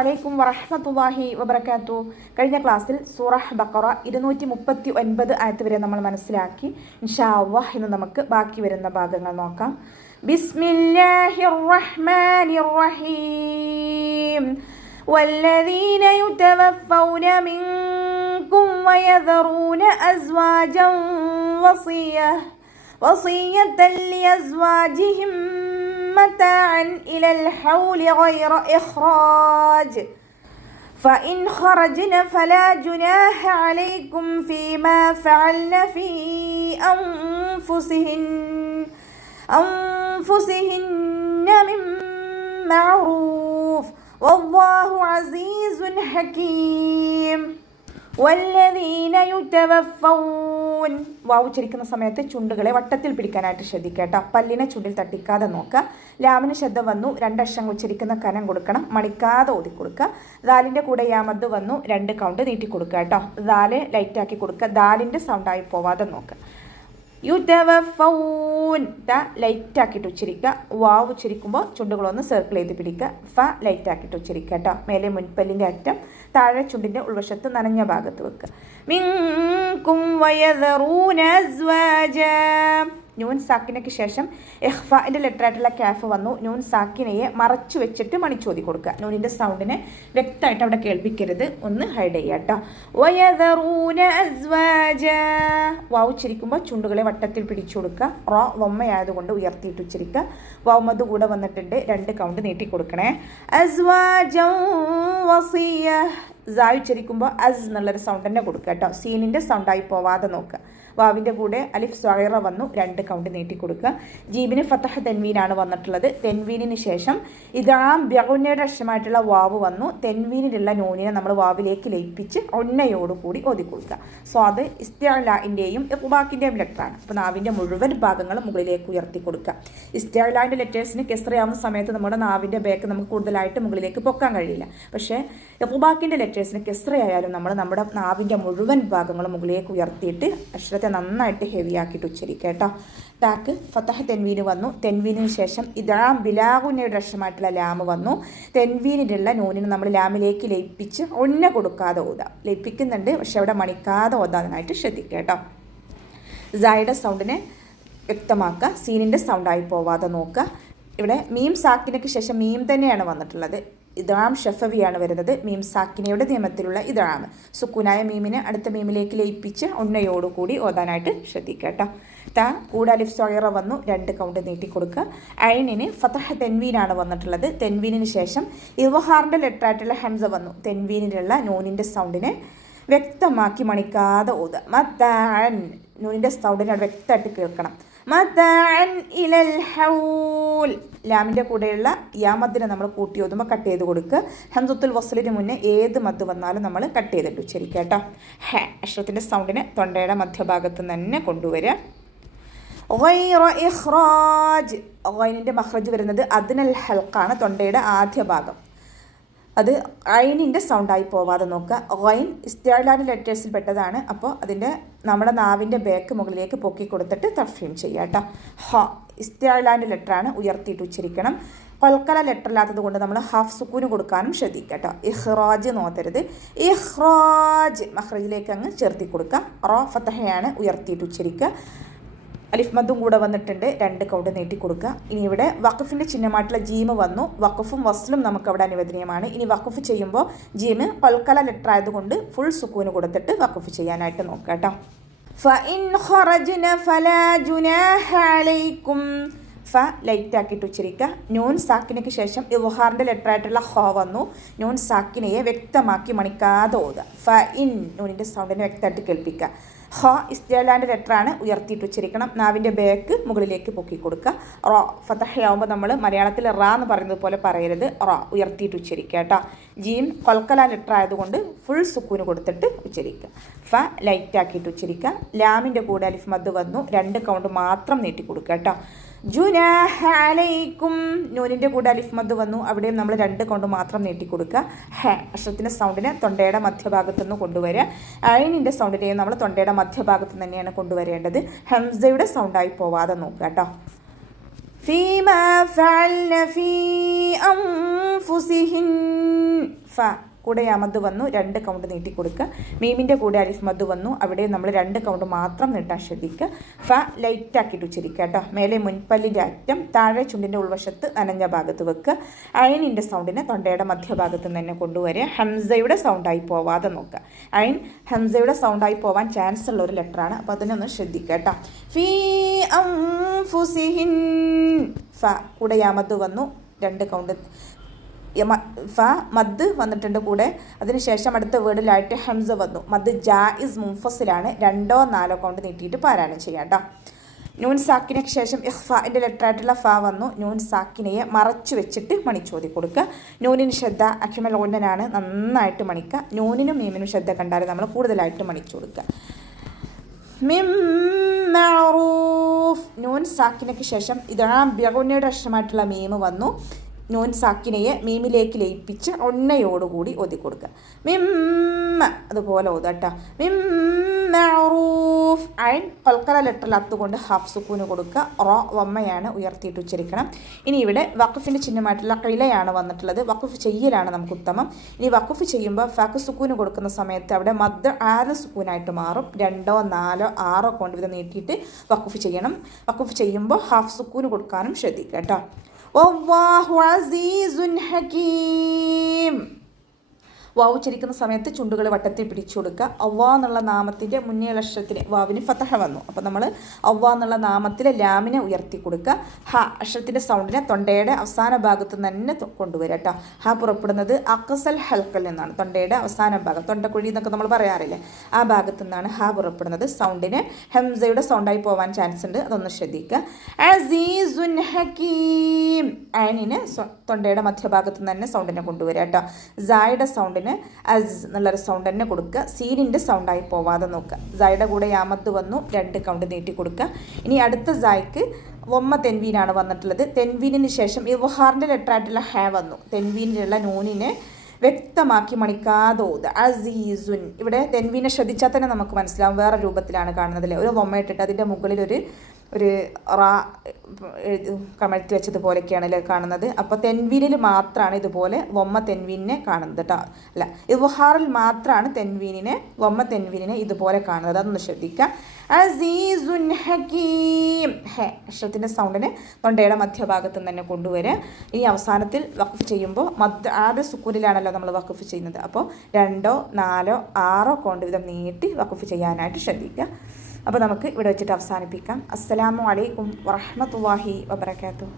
അലൈക്കും വറഹ്മത്തുള്ളാഹി വബറകാതുഹു. കഴിഞ്ഞ ക്ലാസ്സിൽ സൂറഹ് ബഖറ 239 ആയത്ത് വരെ നമ്മൾ മനസ്സിലാക്കി. ഇൻഷാ അല്ലാഹ് ഇന്ന് നമുക്ക് ബാക്കി വരുന്ന ഭാഗങ്ങൾ നോക്കാം. ബിസ്മില്ലാഹിർ റഹ്മാനിർ റഹീം. വല്ലദീന യുതവഫൗന മിൻകും വയദറൂന അസ്വാജൻ വസിയ്യതൻ ലിഅസ്വാജിഹിം متاعا إلى الحول غير إخراج فإن خرجن فلا جناح عليكم فيما فعلن في أنفسهن من معروف والله عزيز حكيم. വല്ലദീന യുതവഫൗൻ. വാവ് ഉച്ചരിക്കുന്ന സമയത്ത് ചുണ്ടുകളെ വട്ടത്തിൽ പിടിക്കാനായിട്ട് ശ്രദ്ധിക്കുക കേട്ടോ. പല്ലിനെ ചുണ്ടിൽ തട്ടിക്കാതെ നോക്കുക. ലാമിന് ശബ്ദം വന്നു, രണ്ടക്ഷരം ഉച്ചരിക്കുന്ന കനം കൊടുക്കണം, മണിക്കാതെ ഓതി കൊടുക്കുക. ദാലിൻ്റെ കൂടെ യാമദ് വന്നു, 2 കൗണ്ട് നീട്ടി കൊടുക്കുക കേട്ടോ. ദാല് ലൈറ്റാക്കി കൊടുക്കുക, ദാലിൻ്റെ സൗണ്ടായി പോവാതെ നോക്കുക. യുതവഫൗൻ ലൈറ്റ് ആക്കിയിട്ട് ഉച്ചരിക്കുക. വാവ് ഉച്ചരിക്കുമ്പോൾ ചുണ്ടുകളൊന്ന് സർക്കിൾ ചെയ്ത് പിടിക്കുക. ഫ ലൈറ്റ് ആക്കിയിട്ട് ഉച്ചരിക്കുക കേട്ടോ. മേലെ മുൻപല്ലിൻ്റെ അറ്റം താഴെ ചുണ്ടിൻ്റെ ഉൾവശത്ത് നനഞ്ഞ ഭാഗത്ത് വെക്കുക. മിൻകും വയദറൂന അസ്വാജ. നൂൻ സാക്കിനയ്ക്ക് ശേഷം ഇഖ്ഫാഇൻ്റെ ലെറ്ററായിട്ടുള്ള കാഫ് വന്നു. നൂൻ സാക്കിനയെ മറച്ചു വെച്ചിട്ട് മണിച്ചോതി കൊടുക്കുക. നൂനിൻ്റെ സൗണ്ടിനെ വ്യക്തമായിട്ട് അവിടെ കേൾപ്പിക്കരുത്, ഒന്ന് ഹൈഡ് ചെയ്യുക കേട്ടോ. വയദറൂന അസ്വാജ. വാവ് ഉച്ചരിക്കുമ്പോൾ ചുണ്ടുകളെ വട്ടത്തിൽ പിടിച്ചു കൊടുക്കുക. റോ വമ്മയായതുകൊണ്ട് ഉയർത്തിയിട്ട് ഉച്ചരിക്കുക. വൗമത് കൂടെ വന്നിട്ടുണ്ട്, 2 കൗണ്ട് നീട്ടി കൊടുക്കണേ. അസ്വാജൻ വസിയ്യ. സായ് ഉച്ചരിക്കുമ്പോൾ അസ് എന്നുള്ളൊരു സൗണ്ട് തന്നെ കൊടുക്കുക കേട്ടോ. സീനിൻ്റെ സൗണ്ടായി പോവാതെ നോക്കുക. വാവിൻ്റെ കൂടെ അലിഫ് സ്വാഗിറ വന്നു, 2 കൗണ്ട് നീട്ടി കൊടുക്കുക. ജീബിന് ഫതഹ തെൻവീനാണ് വന്നിട്ടുള്ളത്. തെൻവീനിന് ശേഷം ഇദാം ബിഗുന്നയുടെ അക്ഷരമായിട്ടുള്ള വാവ് വന്നു. തെൻവീനിലുള്ള നൂനിനെ നമ്മൾ വാവിലേക്ക് ലയിപ്പിച്ച് ഒന്നയോടുകൂടി ഓതി കൊടുക്കുക. സോ അത് ഇസ്തിഅലാഇൻ്റെയും ഇഖ്ബാക്കിൻ്റെയും ലെറ്ററാണ്. അപ്പോൾ നാവിൻ്റെ മുഴുവൻ ഭാഗങ്ങളും മുകളിലേക്ക് ഉയർത്തി കൊടുക്കുക. ഇസ്തിഅലാഇൻ്റെ ലെറ്റേഴ്സിന് കെസ്റയാവുന്ന സമയത്ത് നമ്മുടെ നാവിൻ്റെ ബേക്ക് നമുക്ക് കൂടുതലായിട്ട് മുകളിലേക്ക് പൊക്കാൻ കഴിയില്ല. പക്ഷേ ഇഖ്ബാക്കിൻ്റെ ലെറ്റേഴ്സിന് കെസ്റയായാലും നമ്മുടെ നാവിൻ്റെ മുഴുവൻ ഭാഗങ്ങളും മുകളിലേക്ക് ഉയർത്തിയിട്ട് അക്ഷരത്തെ നന്നായിട്ട് ഹെവി ആക്കിയിട്ട് ഉച്ചരിക്കുക കേട്ടോ. താക്ക് ഫതഹ തെൻവീന് വന്നു. തെൻവീനിന് ശേഷം ഇദാം ബിലാഗുന്നയുടെ അക്ഷരമായിട്ടുള്ള ലാമ് വന്നു. തെൻവീനിലുള്ള നൂനിന് നമ്മൾ ലാമിലേക്ക് ലയിപ്പിച്ച് ഒന്ന കൊടുക്കാതെ ഓതാം. ലയിപ്പിക്കുന്നുണ്ട്, പക്ഷെ അവിടെ മണിക്കാതെ ഓതാനായിട്ട് ശ്രദ്ധിക്കുക കേട്ടോ. സായുടെ സൗണ്ടിനെ വ്യക്തമാക്കുക, സീനിൻ്റെ സൗണ്ടായി പോവാതെ നോക്കുക. ഇവിടെ മീം സാക്കിനയ്ക്ക് ശേഷം മീം തന്നെയാണ് വന്നിട്ടുള്ളത്. ഇദാം ഷഫവിയാണ് വരുന്നത്. മീം സാക്കിനയുടെ നിയമത്തിലുള്ള ഇദാം. സുക്കൂനായ മീമിനെ അടുത്ത മീമിലേക്ക് ലയിപ്പിച്ച് ഒന്നയോടുകൂടി ഓതാനായിട്ട് ശ്രദ്ധിക്കുക കേട്ടോ. കൂടെ അലിഫ് സ്വാഗിറ വന്നു, 2 കൗണ്ട് നീട്ടി കൊടുക്കുക. ഐനിന് ഫതഹ തെൻവീനാണ് വന്നിട്ടുള്ളത്. തെൻവീനിന് ശേഷം ഇവഹാറിൻ്റെ ലെറ്ററായിട്ടുള്ള ഹംസ വന്നു. തെൻവീനിലുള്ള നൂനിൻ്റെ സൗണ്ടിനെ വ്യക്തമാക്കി മണിക്കാതെ ഓതുക. മത്താൻ. നൂനിൻ്റെ സൗണ്ടിനെ അവിടെ വ്യക്തമായിട്ട് കേൾക്കണം. മത്താൻ ഇലൽ ഹൗൽ. ലാമിൻ്റെ കൂടെയുള്ള യാമദ്ദിനെ നമ്മൾ കൂട്ടി ഓതുമ്പോൾ കട്ട് ചെയ്ത് കൊടുക്കുക. ഹംസത്തുൽ വസ്ലിന് മുന്നേ ഏത് മദ് വന്നാലും നമ്മൾ കട്ട് ചെയ്തിട്ട് ഉച്ചരിക്കുക കേട്ടോ. ഹ അക്ഷരത്തിൻ്റെ സൗണ്ടിനെ തൊണ്ടയുടെ മധ്യഭാഗത്ത് തന്നെ കൊണ്ടുവരിക. ഗൈറ ഇഖ്റാജ്. ഗൈനിൻ്റെ മഖ്റജ് വരുന്നത് അദ്നൽ ഹൽക്കാണ്, തൊണ്ടയുടെ ആദ്യ ഭാഗം. അത് ഐനിൻ്റെ സൗണ്ടായി പോവാതെ നോക്കുക. ഗൈൻ ഇസ്തിഅലാൻ്റെ ലെറ്റേഴ്സിൽ പെട്ടതാണ്. അപ്പോൾ അതിൻ്റെ നമ്മുടെ നാവിൻ്റെ ബേക്ക് മുകളിലേക്ക് പൊക്കി കൊടുത്തിട്ട് തഫ്ഹീം ചെയ്യുക കേട്ടോ. ഹ ഇസ്തിഅലാൻ്റെ ലെറ്ററാണ്, ഉയർത്തിയിട്ട് ഉച്ചരിക്കണം. കൊൽക്കല ലെറ്റർ ഇല്ലാത്തത് കൊണ്ട് നമ്മൾ ഹാഫ് സുക്കൂന് കൊടുക്കാനും ശ്രദ്ധിക്കുക കേട്ടോ. ഇഖ്റാജ് നോത്തരുത്. ഇഖ്റാജ് മഖ്റജിലേക്ക് അങ്ങ് ചേർത്തി കൊടുക്കുക. റോ ഫതഹയാണ്, ഉയർത്തിയിട്ട് ഉച്ചരിക്കുക. അലിഫ് മദ്ദും കൂടെ വന്നിട്ടുണ്ട്, 2 കൗണ്ട് നീട്ടി കൊടുക്കുക. ഇനി ഇവിടെ വഖഫിൻ്റെ ചിഹ്നമായിട്ടുള്ള ജീമ് വന്നു. വഖഫും വസ്ലും നമുക്ക് അവിടെ അനുവദനീയമാണ്. ഇനി വഖഫ് ചെയ്യുമ്പോൾ ജീമ് കൊൽക്കല ലെറ്റർ ആയതുകൊണ്ട് ഫുൾ സുക്കൂന് കൊടുത്തിട്ട് വഖഫ് ചെയ്യാനായിട്ട് നോക്കുക കേട്ടോ. ഫഇൻ ഖറജ്ന ഫലാ ജുനാഹ അലൈക്കും. ഫ ലൈറ്റ് ആക്കിയിട്ട് ഉച്ചരിക്കുക. നൂൻ സാക്കിനയ്ക്ക് ശേഷം ഇവഹാറിൻ്റെ ലെറ്ററായിട്ടുള്ള ഹ വന്നു. നൂൻ സാക്കിനയെ വ്യക്തമാക്കി മണിക്കാതെ ഓതുക. ഫ ഇൻ നൂനിൻ്റെ സൗണ്ടിനെ വ്യക്തമായിട്ട് കേൾപ്പിക്കുക. ഹ ഇസ്തിഅലാൻ്റെ ലെറ്ററാണ്, ഉയർത്തിയിട്ട് ഉച്ചരിക്കണം. നാവിൻ്റെ ബേക്ക് മുകളിലേക്ക് പൊക്കി കൊടുക്കുക. റോ ഫതഹയാവുമ്പോൾ നമ്മൾ മലയാളത്തിൽ റാ എന്ന് പറയുന്നത് പോലെ പറയരുത്. റോ ഉയർത്തിയിട്ട് ഉച്ചരിക്കുക കേട്ടോ. ജീം കൊൽക്കല ലെറ്റർ ആയതുകൊണ്ട് ഫുൾ സുക്കൂന് കൊടുത്തിട്ട് ഉച്ചരിക്കുക. ഫ ലൈറ്റ് ആക്കിയിട്ട് ഉച്ചരിക്കുക. ലാമിൻ്റെ കൂടെ അലിഫ് മദ് വന്നു, 2 കൗണ്ട് മാത്രം നീട്ടി കൊടുക്കുക കേട്ടോ. ജുനാഹ അലൈക്കും. നൂനിൻ്റെ കൂടെ അലിഫ് മദ് വന്നു, അവിടെയും നമ്മൾ 2 കൗണ്ട് മാത്രം നീട്ടി കൊടുക്കുക. ഹ അക്ഷരത്തിൻ്റെ സൗണ്ടിനെ തൊണ്ടയുടെ മധ്യഭാഗത്തു നിന്ന് കൊണ്ടുവരിക. ഐനിൻ്റെ സൗണ്ടിനെയും നമ്മൾ തൊണ്ടയുടെ മധ്യഭാഗത്ത് തന്നെയാണ് കൊണ്ടുവരേണ്ടത്. ഹംസയുടെ സൗണ്ടായി പോവാതെ നോക്കുക കേട്ടോ. ഫീമാ ഫഅൽന ഫീ അൻഫുസിഹിൻ. ഫ കൂടെ യമദ് വന്നു, 2 കൗണ്ട് നീട്ടി കൊടുക്കുക. മീമിൻ്റെ കൂടെ അലിഫ് മദ് വന്നു, അവിടെ നമ്മൾ 2 കൗണ്ട് മാത്രം നീട്ടാൻ ശ്രദ്ധിക്കുക. ഫ ലൈറ്റാക്കിയിട്ട് ഉച്ചരിക്കുക കേട്ടോ. മേലെ മുൻപല്ലിൻ്റെ അറ്റം, താഴെ ചുണ്ടിൻ്റെ ഉൾവശത്ത് നനഞ്ഞ ഭാഗത്ത് വെക്കുക. അയിനിൻ്റെ സൗണ്ടിനെ തൊണ്ടയുടെ മധ്യഭാഗത്ത് നിന്ന് തന്നെ കൊണ്ടുവരിക. ഹംസയുടെ സൗണ്ടായി പോവാതെ നോക്കുക. അയിൻ ഹംസയുടെ സൗണ്ടായി പോവാൻ ചാൻസ് ഉള്ള ഒരു ലെറ്ററാണ്, അപ്പോൾ അതിനൊന്ന് ശ്രദ്ധിക്കുക കേട്ടോ. ഫീ അൻഫുസിഹിൻ ഫ കൂടെ യമദ് വന്നു, 2 കൗണ്ട്. ഫ മദ് വന്നിട്ടുണ്ട് കൂടെ. അതിനുശേഷം അടുത്ത വേർഡിലായിട്ട് ഹംസ വന്നു. മദ് ജായിസ് മുൻഫസിലാണ്, 2 or 4 കൗണ്ട് നീട്ടിയിട്ട് പാരായണം ചെയ്യാം കേട്ടോ. നൂൻ സാക്കിനയ്ക്ക് ശേഷം ഇഖ്ഫാൻ്റെ ലെറ്ററായിട്ടുള്ള ഫ വന്നു. നൂൻ സാക്കിനയെ മറച്ചു വെച്ചിട്ട് മണിച്ചോതി കൊടുക്കുക. നൂനിന് ശ്രദ്ധ അഖിമൽ ഓന്നനാണ്, നന്നായിട്ട് മണിക്കുക. നൂനിനും മീമിനും ശ്രദ്ധ കണ്ടാൽ നമ്മൾ കൂടുതലായിട്ട് മണിച്ചു കൊടുക്കുക. മിം മഅറൂഫ് നൂൻ സാക്കിനയ്ക്ക് ശേഷം ഇതാ ബിഗുനയുടെ അക്ഷരമായിട്ടുള്ള മീം വന്നു. നൂൻ സാക്കിനയെ മീമിലേക്ക് ലയിപ്പിച്ച് ഒന്നയോടുകൂടി ഓതി കൊടുക്കുക. മിമ്മ അതുപോലെ ഓതാട്ടോ. മിമ്മറൂഫ് ഐൻ കൽക്കല ലെറ്ററിൽ അത്തുകൊണ്ട് ഹാഫ് സുക്കൂന് കൊടുക്കുക. റോ വമ്മയാണ് ഉയർത്തിയിട്ട് ഉച്ചരിക്കണം. ഇനി ഇവിടെ വഖഫിൻ്റെ ചിഹ്നമായിട്ടുള്ള ഖിലയാണ് വന്നിട്ടുള്ളത്. വഖഫ് ചെയ്യലാണ് നമുക്ക് ഉത്തമം. ഇനി വഖഫ് ചെയ്യുമ്പോൾ ഫക്ക് സുക്കൂന് കൊടുക്കുന്ന സമയത്ത് അവിടെ മദ് 6 സുക്കൂനായിട്ട് മാറും. 2 or 4 or 6 കൊണ്ട് വിധം നീട്ടിയിട്ട് വഖഫ് ചെയ്യണം. വഖഫ് ചെയ്യുമ്പോൾ ഹാഫ് സുക്കൂന് കൊടുക്കാനും ശ്രദ്ധിക്കുക കേട്ടോ. വല്ലാഹു അസീസുൻ ഹകീം വാവ് ഉച്ചരിക്കുന്ന സമയത്ത് ചുണ്ടുകൾ വട്ടത്തിൽ പിടിച്ചു കൊടുക്കുക. അവ്വാ എന്നുള്ള നാമത്തിൻ്റെ മുന്നേ അക്ഷരത്തിന് വാവിന് ഫതഹ വന്നു. അപ്പോൾ നമ്മൾ അവ്വാ എന്നുള്ള നാമത്തിലെ ലാമിനെ ഉയർത്തി കൊടുക്കുക. ഹ അക്ഷരത്തിൻ്റെ സൗണ്ടിനെ തൊണ്ടയുടെ അവസാന ഭാഗത്ത് തന്നെ കൊണ്ടുവരിക കേട്ടോ. ഹ പുറപ്പെടുന്നത് അക്സൽ ഹൽക്കൽ നിന്നാണ്. തൊണ്ടയുടെ അവസാന ഭാഗം, തൊണ്ടക്കുഴി എന്നൊക്കെ നമ്മൾ പറയാറില്ലേ, ആ ഭാഗത്തു നിന്നാണ് ഹ പുറപ്പെടുന്നത്. സൗണ്ടിന് ഹംസയുടെ സൗണ്ടായി പോകാൻ ചാൻസ് ഉണ്ട്, അതൊന്ന് ശ്രദ്ധിക്കുക. അസീസുൻ ഹകീം ഐനിന് തൊണ്ടയുടെ മധ്യഭാഗത്ത് നിന്ന് തന്നെ സൗണ്ടിനെ കൊണ്ടുവരിക കേട്ടോ. സായുടെ സൗണ്ടിന് അസ് എന്നുള്ളൊരു സൗണ്ട് തന്നെ കൊടുക്കുക. സീനിൻ്റെ സൗണ്ടായി പോവാതെ നോക്കുക. സായുടെ കൂടെ യാമത്ത് വന്നു, 2 കൗണ്ട് നീട്ടി കൊടുക്കുക. ഇനി അടുത്ത സായ്ക്ക് വമ്മ തെൻവീനാണ് വന്നിട്ടുള്ളത്. തെൻവീനിന് ശേഷം ഇവഹാറിൻ്റെ ലെറ്ററായിട്ടുള്ള ഹ വന്നു. തെൻവീനിലുള്ള നൂനിനെ വ്യക്തമാക്കി മണിക്കാതെ ഓത്. അസീസുൻ ഇവിടെ തെൻവീനെ ശ്രദ്ധിച്ചാൽ തന്നെ നമുക്ക് മനസ്സിലാവും വേറെ രൂപത്തിലാണ് കാണുന്നത് അല്ലേ. ഒരു വമ്മ ഇട്ടിട്ട് അതിൻ്റെ മുകളിൽ ഒരു റാ കമഴ്ത്തി വെച്ചതുപോലെയൊക്കെയാണ് കാണുന്നത്. അപ്പോൾ തെൻവീനിൽ മാത്രമാണ് ഇതുപോലെ വമ്മ തെൻവീനിനെ കാണുന്നത് കേട്ടോ. അല്ല ഇവഹാറിൽ മാത്രമാണ് വമ്മ തെൻവീനിനെ ഇതുപോലെ കാണുന്നത്, അതൊന്ന് ശ്രദ്ധിക്കുക. അസീസുൻ ഹകീം ഹെ അക്ഷരത്തിൻ്റെ സൗണ്ടിനെ തൊണ്ടയുടെ മധ്യഭാഗത്ത് നിന്ന് തന്നെ കൊണ്ടുവരിക. ഇനി അവസാനത്തിൽ വഖഫ് ചെയ്യുമ്പോൾ മദ് 6 സുക്കൂനിലാണല്ലോ നമ്മൾ വഖഫ് ചെയ്യുന്നത്. അപ്പോൾ 2 or 4 or 6 കൊണ്ട് വിധം നീട്ടി വഖഫ് ചെയ്യാനായിട്ട് ശ്രദ്ധിക്കുക. അപ്പോൾ നമുക്ക് ഇവിടെ വെച്ചിട്ട് അവസാനിപ്പിക്കാം. അസ്സലാമു അലൈക്കും വറഹ്മത്തുള്ളാഹി വബറകാതുഹു.